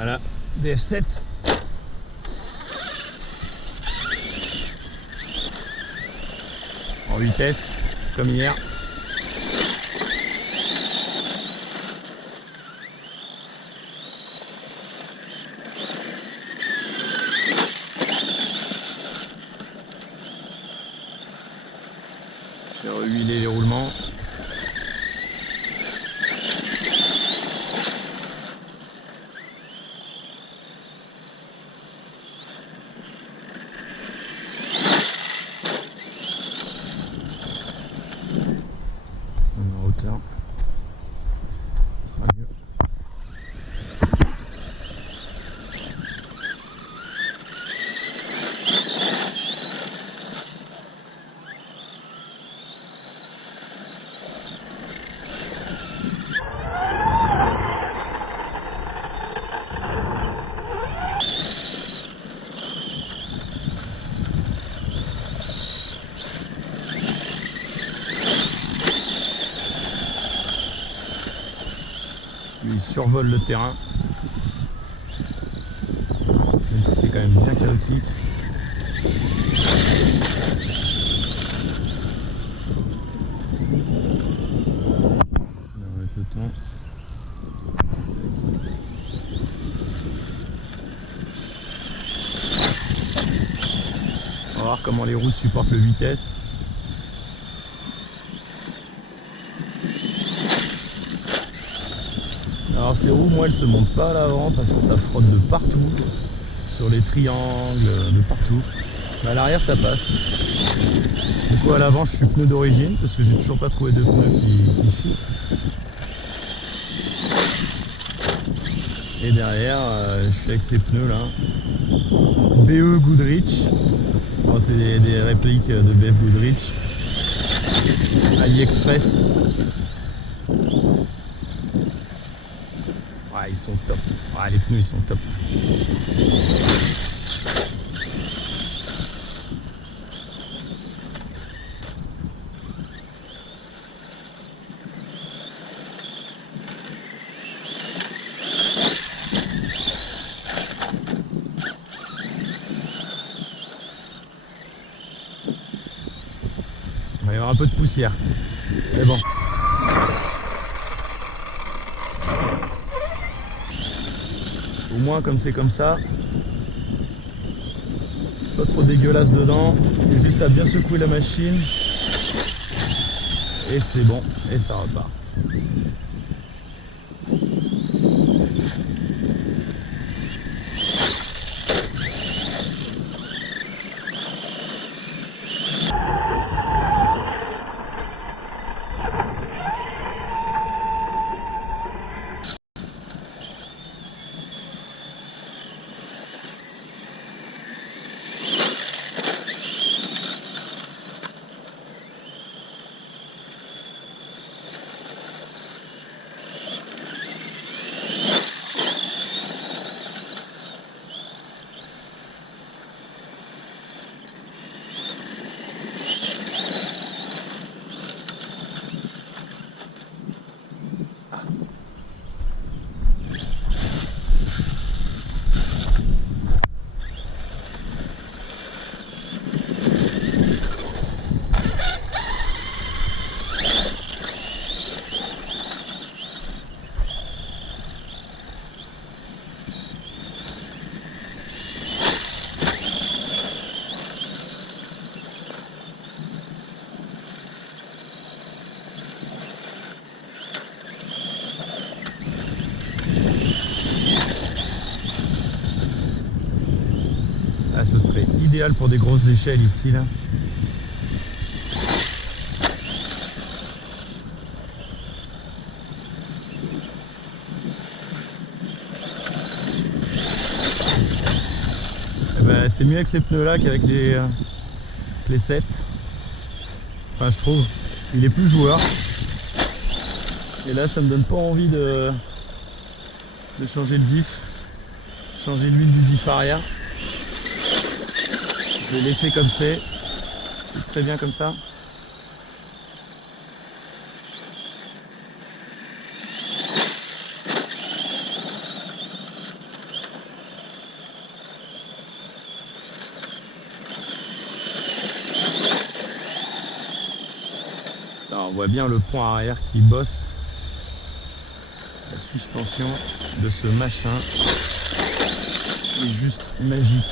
Voilà, DF7. En vitesse, comme hier. J'ai rehuilé les roulements. En hauteur. Ce sera mieux. Lui, il survole le terrain, même si c'est quand même bien chaotique. On va mettre le temps. On va voir comment les roues supportent le vitesse. Alors ces roues, moi, elles se montent pas à l'avant parce que ça frotte de partout, sur les triangles, de partout. Mais à l'arrière, ça passe. Du coup, à l'avant, je suis pneu d'origine parce que j'ai toujours pas trouvé de pneu qui fit. Et derrière, je suis avec ces pneus là. BE Goodrich. Bon, c'est des répliques de BF Goodrich. AliExpress. Ouais, ils sont top. Ouais, les pneus, ils sont top. Il va y avoir un peu de poussière. Mais bon. Au moins, comme c'est comme ça, pas trop dégueulasse dedans. Il y a juste à bien secouer la machine. Et c'est bon. Et ça repart. Ah, ce serait idéal pour des grosses échelles ici là. Eh ben, c'est mieux avec ces pneus là qu'avec les 7. Enfin, je trouve. Il est plus joueur. Et là, ça me donne pas envie de changer le diff. Changer l'huile du diff arrière. Je vais laisser comme c'est très bien comme ça. on voit bien le pont arrière qui bosse. La suspension de ce machin est juste magique.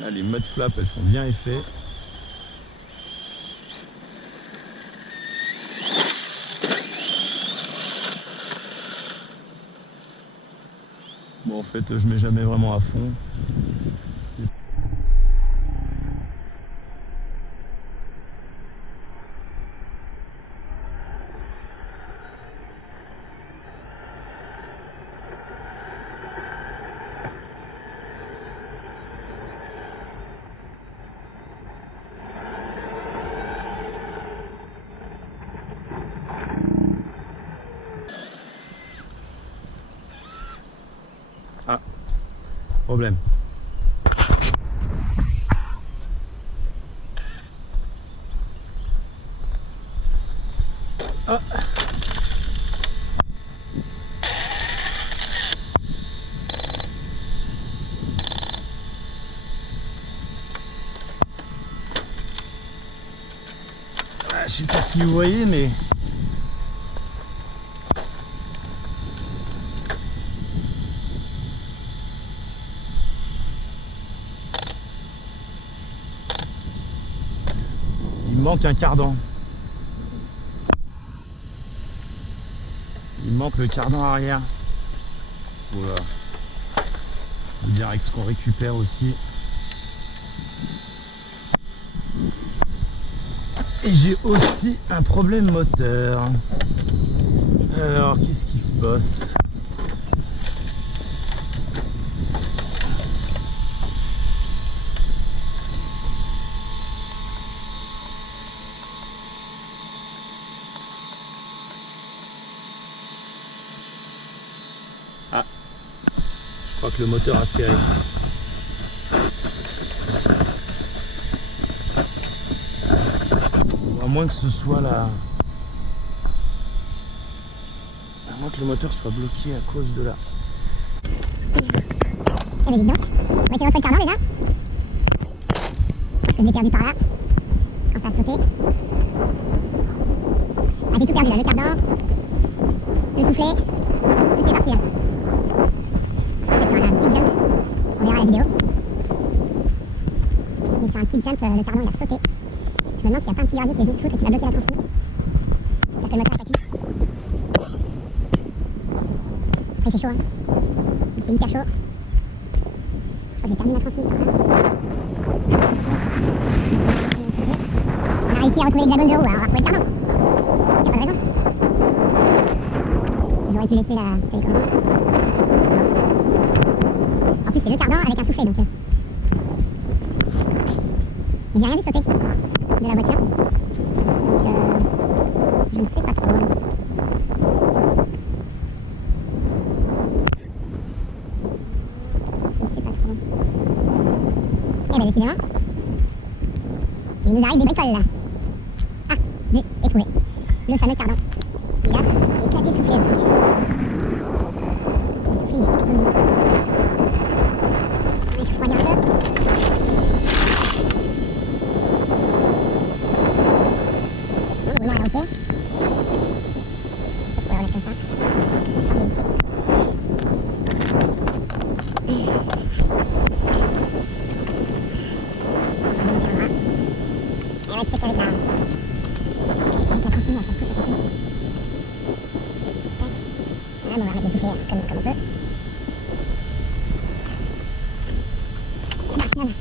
Là, les mud flaps, elles font bien effet. Bon, en fait, je mets jamais vraiment à fond. Ah, problème. Ah. Je sais pas si vous voyez, mais il manque un cardan. Il manque le cardan arrière. Voilà. On dirait que ce qu'on récupère aussi. Et j'ai aussi un problème moteur. Alors, qu'est-ce qui se passe? Ah, je crois que le moteur a serré. À moins que ce soit la... À moins que le moteur soit bloqué à cause de la... Eh ben dites donc, on va essayer de retrouver le cardan déjà. Je pense que je l'ai perdu par là, quand ça a sauté. Ah, j'ai tout perdu là, le cardan, le soufflet, tout est parti là. Je pense que c'est sur un petit jump, on verra la vidéo. Mais sur un petit jump, le cardan il a sauté. Je me demande s'il n'y a pas un petit gravier qui est venu se foutre et qui va bloquer la transmission. J'espère que le moteur est actif. Il fait chaud, hein. Il fait hyper chaud. Je crois que j'ai perdu ma transmission. On a réussi à retrouver l'hexagone de roue, alors on va retrouver le cardan. Il n'y a pas de raison. J'aurais pu laisser la télécommande. En plus c'est le cardan avec un soufflet donc... J'ai rien vu sauter de la voiture. Donc je ne sais pas trop. Eh bien décidément, il nous arrive des bricoles là. Ah, vu, éprouvé. Le fameux cardan. Il a éclaté le soufflet. Le soufflet il est explosé. On va se refroidir un peu. Non, le roulement est ok. Je pense que je pourrais remettre comme ça. Elle va être peut-être avec la consigne, ça pousse, ça pousse. Voilà, on va remettre le soufflet comme on peut. Voilà.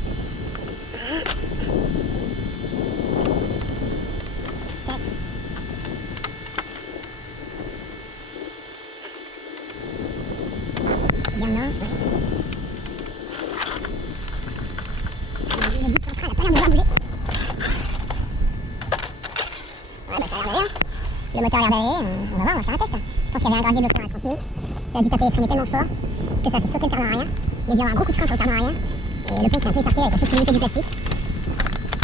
Tac. Bien là. Le guide central n'a pas l'air de vouloir bouger. Ouais, bah ça a l'air d'aller. Le moteur a l'air d'aller. On va voir, on va faire un test. Je pense qu'il y avait un gravier bloquant à la transmission. Ça a dû taper les freins tellement fort que ça a fait sauter le cardan arrière. Il a dû avoir un gros coup de frein sur le cardan arrière. Et le pont s'est un peu écarté avec la flexibilité du plastique.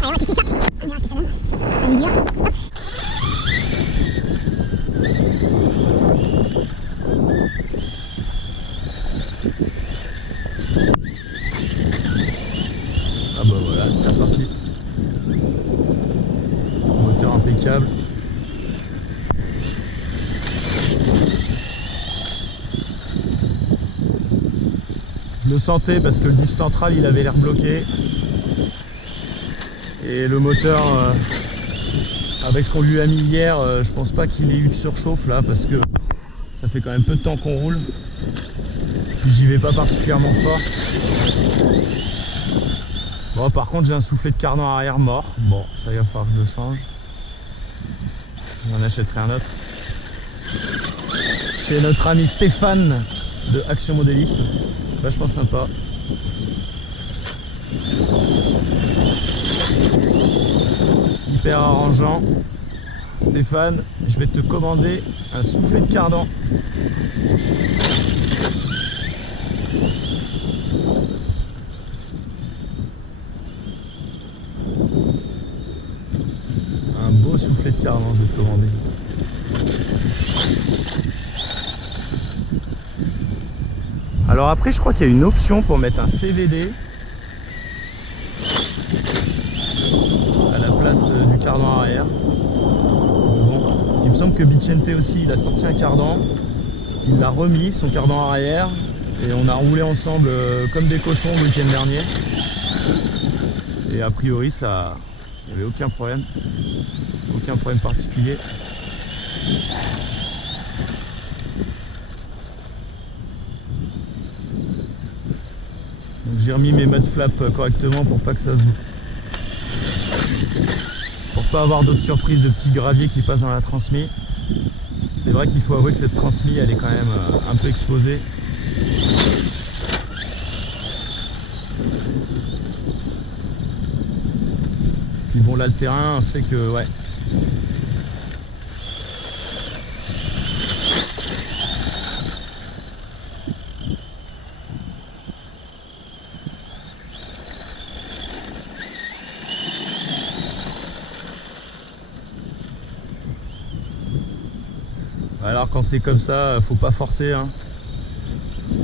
Allez, on va tester ça. On verra ce que ça donne. La mesure. Hop. câble. Je le sentais parce que le diff central il avait l'air bloqué. Et le moteur, avec ce qu'on lui a mis hier, je pense pas qu'il ait eu de surchauffe là parce que ça fait quand même peu de temps qu'on roule. Puis j'y vais pas particulièrement fort. Bon, par contre j'ai un soufflet de cardan arrière mort. Bon, ça il va falloir que je le change. J'en achèterai un autre. C'est notre ami Stéphane de Action Modéliste. Vachement sympa. Hyper arrangeant. Stéphane, je vais te commander un soufflet de cardan. Un beau soufflet de cardan, je vais te commander. Alors après, je crois qu'il y a une option pour mettre un CVD à la place du cardan arrière. Bon, il me semble que Bicente aussi, il a sorti un cardan, il l'a remis, son cardan arrière, et on a roulé ensemble comme des cochons le week-end dernier. Et a priori, ça, il n'y avait aucun problème particulier. J'ai remis mes mud flaps correctement pour pas que ça se... pour pas avoir d'autres surprises de petits graviers qui passent dans la transmise. C'est vrai qu'il faut avouer que cette transmise elle est quand même un peu exposée. Puis bon là le terrain fait que ouais. Alors quand c'est comme ça, faut pas forcer hein.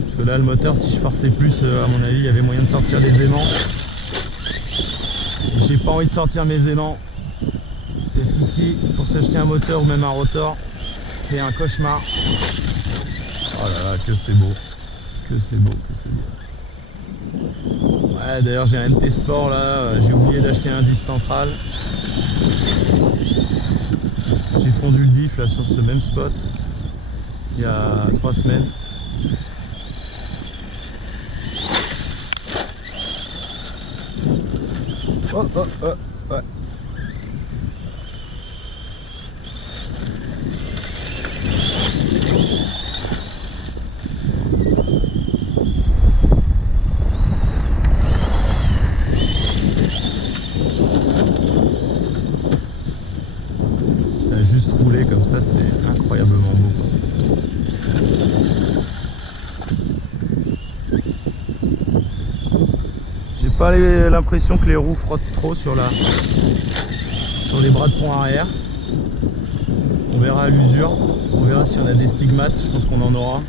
Parce que là le moteur, si je forçais plus, à mon avis il y avait moyen de sortir des aimants. J'ai pas envie de sortir mes aimants. Parce qu'ici, pour s'acheter un moteur ou même un rotor, c'est un cauchemar. Oh là là, que c'est beau. Que c'est beau, que c'est beau. Ouais, d'ailleurs j'ai un MT Sport là, j'ai oublié d'acheter un diff central. J'ai fondu le diff là sur ce même spot il y a 3 semaines. Oh oh oh ouais. Juste rouler comme ça, c'est incroyablement beau. J'ai pas l'impression que les roues frottent trop sur les bras de pont arrière. On verra à l'usure, on verra si on a des stigmates, je pense qu'on en aura.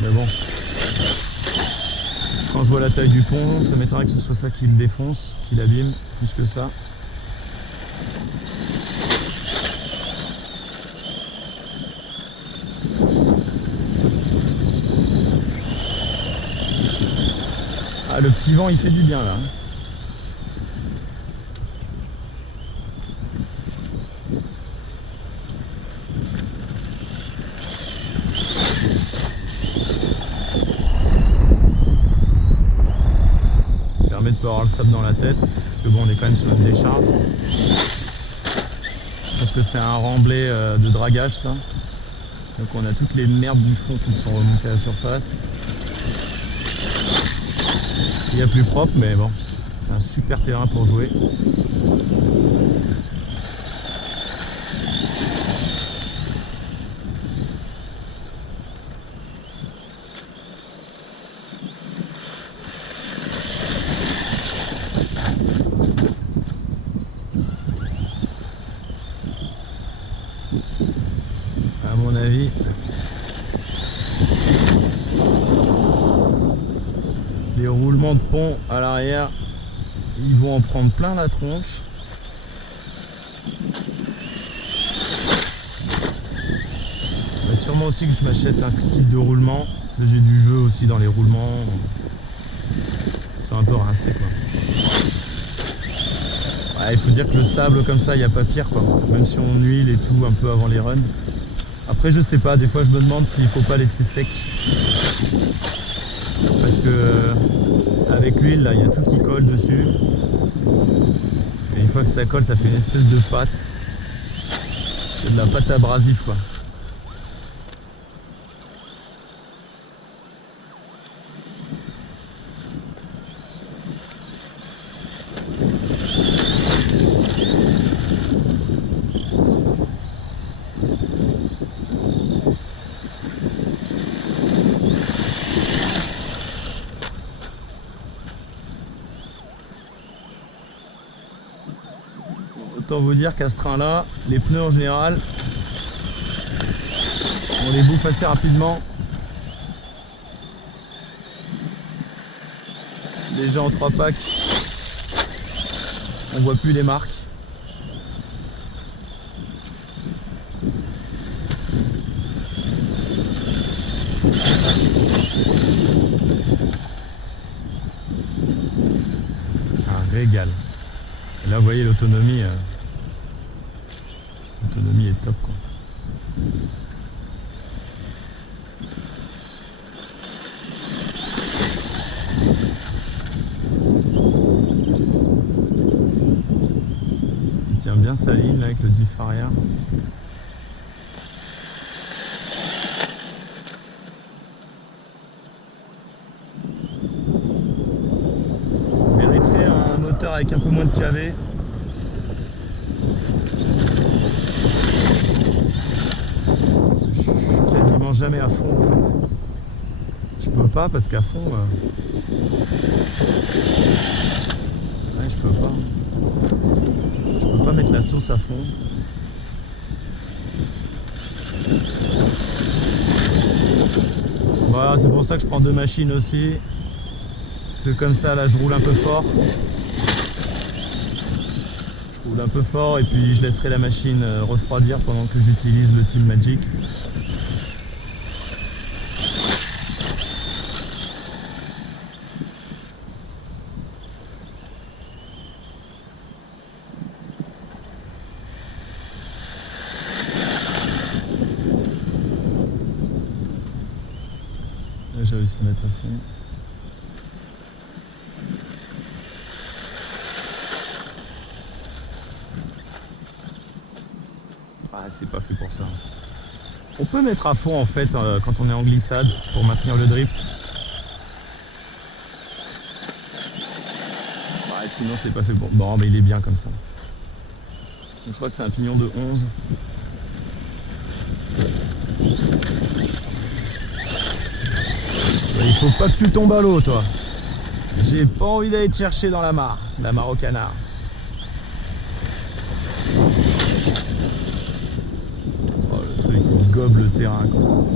Mais bon, quand je vois la taille du pont, ça m'étonnerait que ce soit ça qui le défonce, qui l'abîme, plus que ça. Ah, le petit vent il fait du bien là. Permet de pas avoir le sable dans la tête, parce que bon on est quand même sur une décharge. Je pense que c'est un remblai de dragage ça. Donc on a toutes les merdes du fond qui sont remontées à la surface. Il y a plus propre mais bon, c'est un super terrain pour jouer. À mon avis, les roulements de pont à l'arrière, ils vont en prendre plein la tronche. Bah, sûrement aussi que je m'achète un kit de roulement, parce que j'ai du jeu aussi dans les roulements. Ils sont un peu rincés quoi. Ouais, il faut dire que le sable comme ça, il n'y a pas pire quoi. Même si on huile et tout un peu avant les runs. Après je sais pas, des fois je me demande s'il faut pas laisser sec. Parce que avec l'huile là, il y a tout qui colle dessus. Et une fois que ça colle, ça fait une espèce de pâte. C'est de la pâte abrasive quoi. Autant vous dire qu'à ce train là, les pneus en général, on les bouffe assez rapidement. Déjà en 3 packs, on voit plus les marques. Un régal. Et là vous voyez l'autonomie. L'autonomie est top quoi. Il tient bien sa ligne là avec le diff arrière. On mériterait un moteur avec un peu moins de KV. Jamais à fond en fait. Je peux pas parce qu'à fond ouais, je peux pas mettre la sauce à fond. Voilà, c'est pour ça que je prends 2 machines aussi, parce que comme ça là je roule un peu fort, et puis je laisserai la machine refroidir pendant que j'utilise le Team Magic. J'ai réussi à mettre à fond. Ah, c'est pas fait pour ça. On peut mettre à fond en fait quand on est en glissade pour maintenir le drift. Ouais, sinon c'est pas fait pour. Bon, mais il est bien comme ça. Donc, je crois que c'est un pignon de 11. Il faut pas que tu tombes à l'eau toi. J'ai pas envie d'aller te chercher dans la mare au canard. Oh, le truc il gobe le terrain quoi.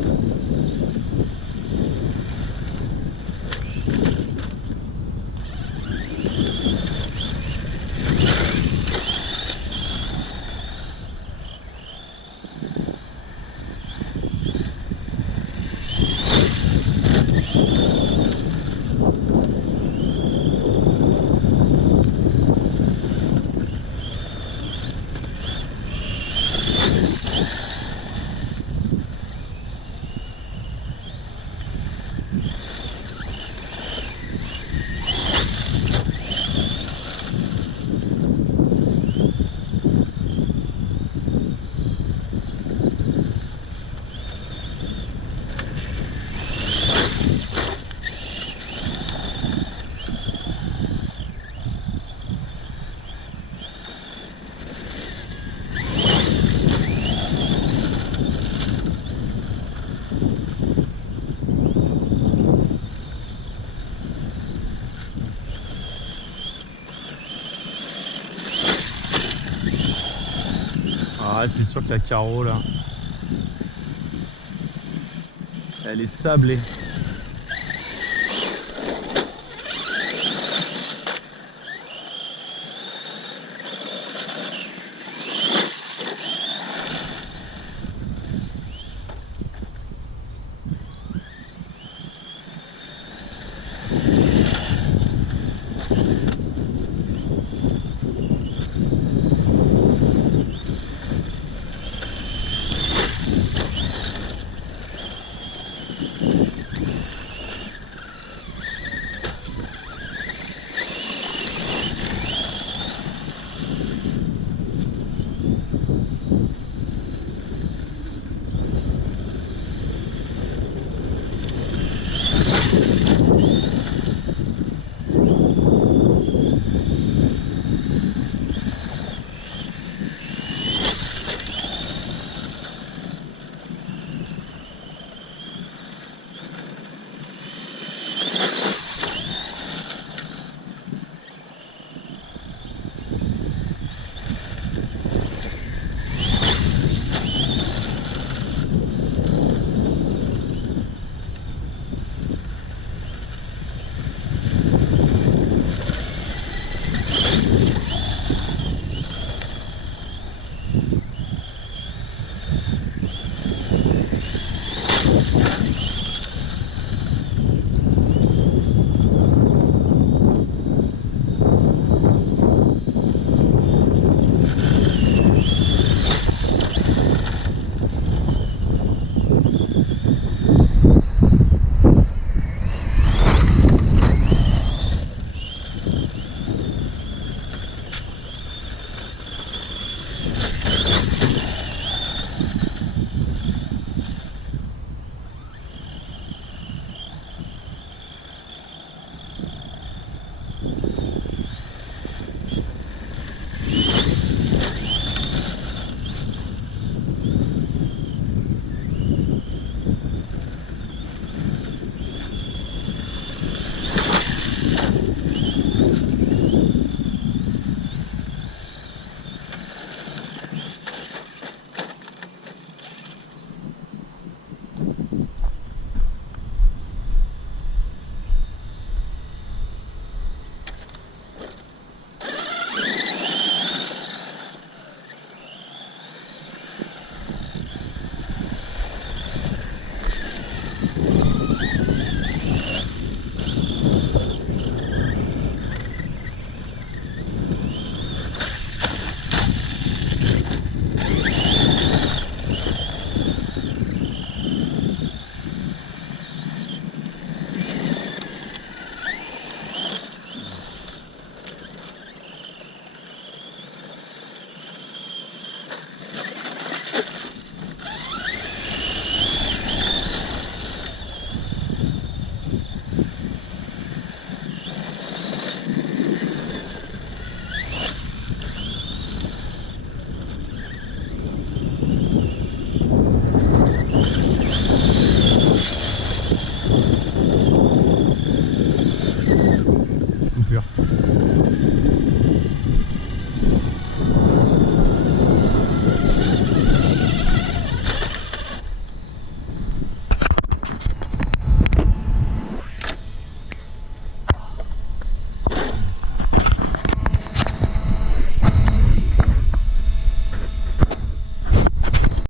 Ah, c'est sûr que la carreau là, elle est sablée.